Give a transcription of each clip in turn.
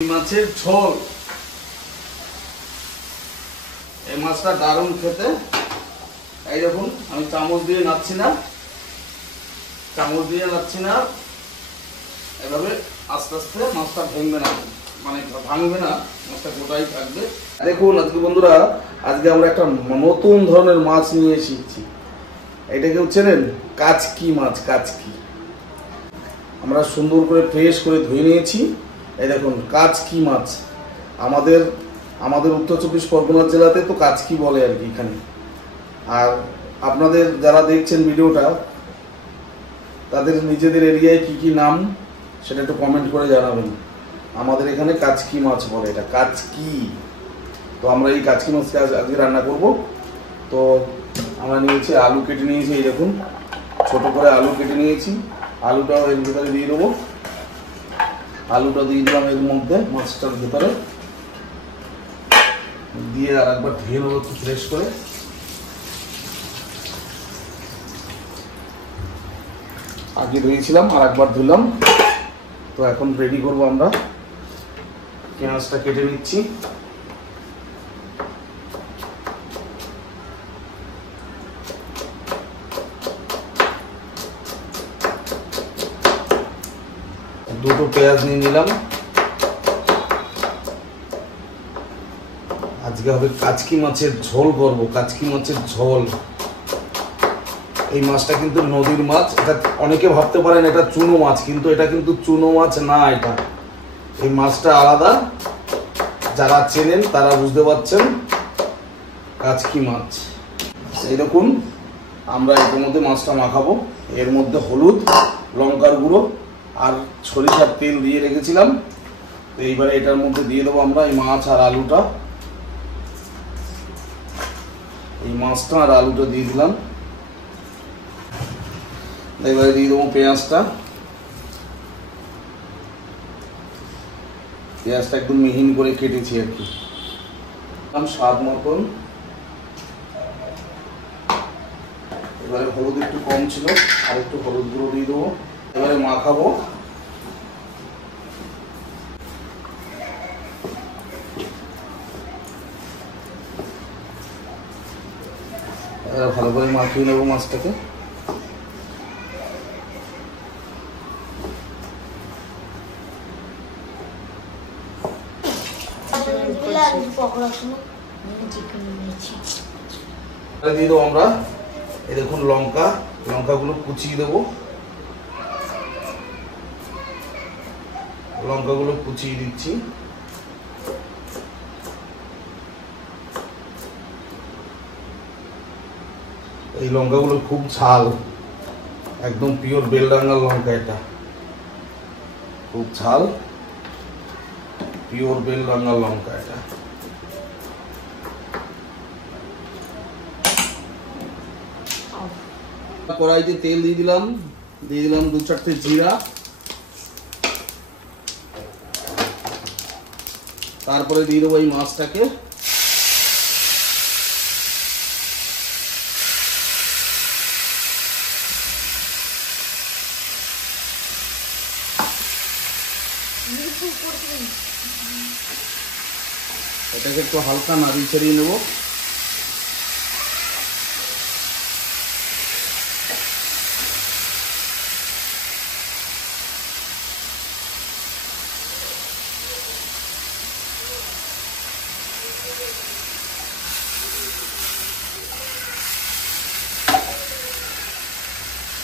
মাছের ঝোল। এই মাছটা দারুণ খেতে। এই দেখুন আমি চামচ দিয়ে নাচ্ছি না, এভাবে আস্তে আস্তে মাছটা ভেঙবে না, মানে ভাঙবে না, মাছটা গোটাই থাকবে। দেখুন আজকে বন্ধুরা, আজকে আমরা একটা নতুন ধরনের মাছ নিয়ে এসেছি। এটা কেউ চেনেন? কাচকি মাছ। কাচকি আমরা সুন্দর করে ফ্রেশ করে ধুয়ে নিয়েছি। এই দেখুন কাচকি মাছ। আমাদের উত্তর চব্বিশ পরগনা জেলাতে তো কাচকি বলে আর কি এখানে। আর আপনাদের যারা দেখছেন ভিডিওটা, তাদের নিজেদের এরিয়ায় কি কি নাম সেটা একটু কমেন্ট করে জানাবেন। আমাদের এখানে কাচকি মাছ বলে, এটা কাচকি। তো আমরা এই কাচকি মাছকে আজকে রান্না করব। তো আমরা নিয়েছি আলু কেটে নিয়েছি, এই দেখুন ছোট করে আলু কেটে নিয়েছি। আলুটাও এর ভিতরে দিয়ে দেবো। আলুটা দিয়ে দিলাম এর মধ্যে, মাছটার ভিতরে দিয়ে আর একবার ধুয়ে নেবো একটু ফ্রেশ করে। আগে ধুয়েছিলাম, আর একবার ধুলাম। তো এখন রেডি করবো আমরা। পেঁয়াজটা কেটে নিচ্ছি। দুটো পেঁয়াজ নিয়ে নিলাম। আজকে হবে কাচকি মাছের ঝোল করব। কাচকি মাছের ঝোল। এই মাছটা কিন্তু নদীর মাছ। এটা অনেকে ভাবতে পারেন এটা চুনো মাছ, কিন্তু এটা কিন্তু চুনো মাছ না। এটা এই মাছটা আলাদা। যারা চেনেন তারা বুঝতে পারছেন। কাচকি মাছ। এই দেখুন আমরা এর মধ্যে মাছটা মাখাবো। এর মধ্যে হলুদ, লঙ্কার গুঁড়ো আর সরিষার তেল দিয়ে রেখেছিলাম। তো এইবারে এটার মধ্যে দিয়ে দেবো আমরা এই মাছ আর আলুটা। এই মাছটা আর আলুটা দিয়ে দিলাম। এবারে দিয়ে দেবো পেঁয়াজটা। পেঁয়াজটা একদম মিহিন করে কেটেছি আর কি। স্বাদ মতন। এবারে হলুদ একটু কম ছিল, আর একটু হলুদ গুঁড়ো দিয়ে দেবো। এবারে মাখাবো। এবারে ভালো করে মাখিয়ে নেবো মাছটাকে। দিয়ে দেবো আমরা। এই দেখুন লঙ্কাগুলো কুচিয়ে দেবো। লঙ্কাগুলো কুচিয়ে দিচ্ছি। এই লঙ্কাগুলো খুব ঝাল, একদম পিওর বেলডাঙ্গার লঙ্কা। এটা খুব ঝাল, পিওর বেলডাঙ্গার লঙ্কা এটা। কড়াইতে তেল দিয়ে দিলাম 2-4টে জিরা। তারপরে দিয়ে দেবো এই মাছটাকে। এটাকে একটু হালকা নাড়িয়ে ছাড়িয়ে নেবো।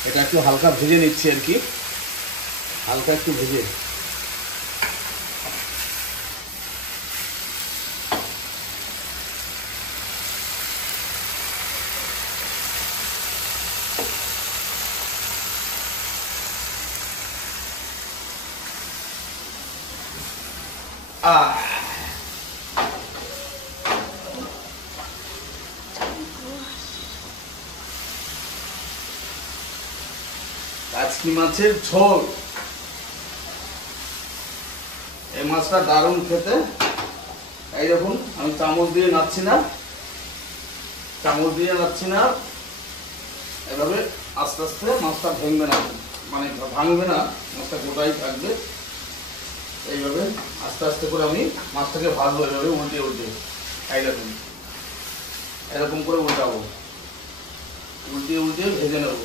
এটা একটু হালকা ভেজে নিচ্ছি আর কি, হালকা একটু ভেজে। কাচকি মাছের ঝোল। এই মাছটা দারুণ খেতে। এই দেখুন আমি চামচ দিয়ে নাচ্ছি না, এভাবে আস্তে আস্তে মাছটা ভেঙবে না, মানে ভাঙবে না, মাছটা গোটাই থাকবে। এইভাবে আস্তে আস্তে করে আমি মাছটাকে ভাজবো, এইভাবে উল্টে উল্টে এইরকম এরকম করে উল্টাবো, উল্টে উল্টে ভেজে নেবো।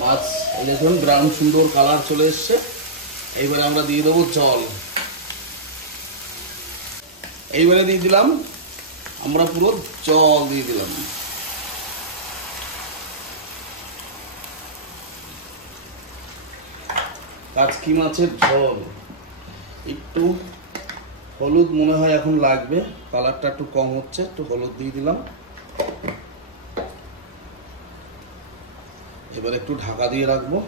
মাছ এই দেখুন ব্রাউন সুন্দর কালার চলে এসছে। এইবারে আমরা দিয়ে দেবো জল। এইবারে দিয়ে দিলাম আমরা পুরো জল দিয়ে দিলাম। কাচকি মাছের ঝোল। একটু হলুদ মনে হয় এখন লাগবে, কালারটা একটু কম হচ্ছে, একটু হলুদ দিয়ে দিলাম। এবার একটু ঢাকা দিয়ে রাখবো,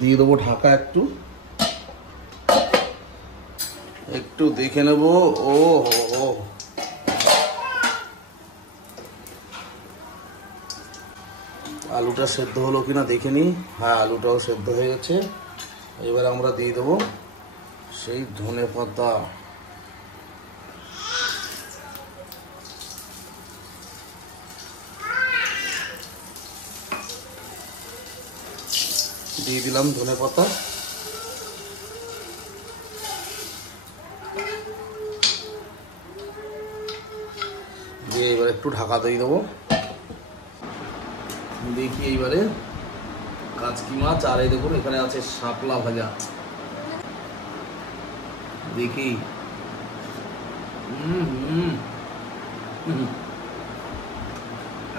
দিয়ে দেবো ঢাকা একটু, একটু দেখে নেব। ও হো, আলুটা সেদ্ধ হলো কিনা দেখে নিই। হ্যাঁ, আলুটাও সেদ্ধ হয়ে গেছে। এবার আমরা দিয়ে দেবো সেই ধনেপাতা। দিয়ে দিলাম ধনেপাতা। দিয়ে এবার একটু ঢাকা দিয়ে দেবো। দেখি এইবারে কাচকি মাছ, আর এই দেখুন এখানে আছে শাপলা ভাজা। দেখি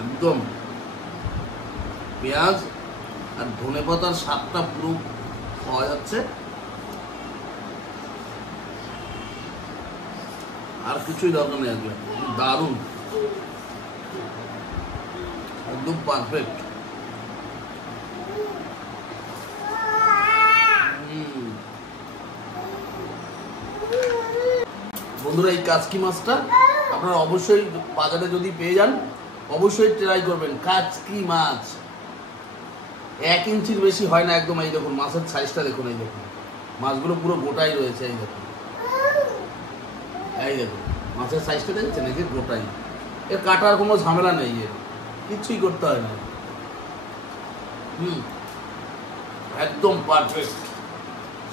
একদম পেঁয়াজ আর ধনেপাতার স্বাদটা পুরো পাওয়া যাচ্ছে। আর কিছুই দরকার নেই, আজকে দারুণ, একদম পারফেক্ট। বন্ধুরা, এই কাচকি মাছটা আপনারা অবশ্যই বাজারে যদি পেয়ে যান অবশ্যই ট্রাই করবেন। কাচকি মাছ 1 ইঞ্চির বেশি হয় না একদম। এই দেখুন মাছের সাইজটা দেখুন, এই দেখুন মাছগুলো পুরো গোটাই রয়েছে। এই দেখুন, এই দেখুন মাছের সাইজটা দেখছেন, এই যে গোটাই। এর কাটার কোনো ঝামেলা নেই, এর কিছুই করতে হয় না। একদম পারফেক্ট,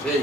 সেই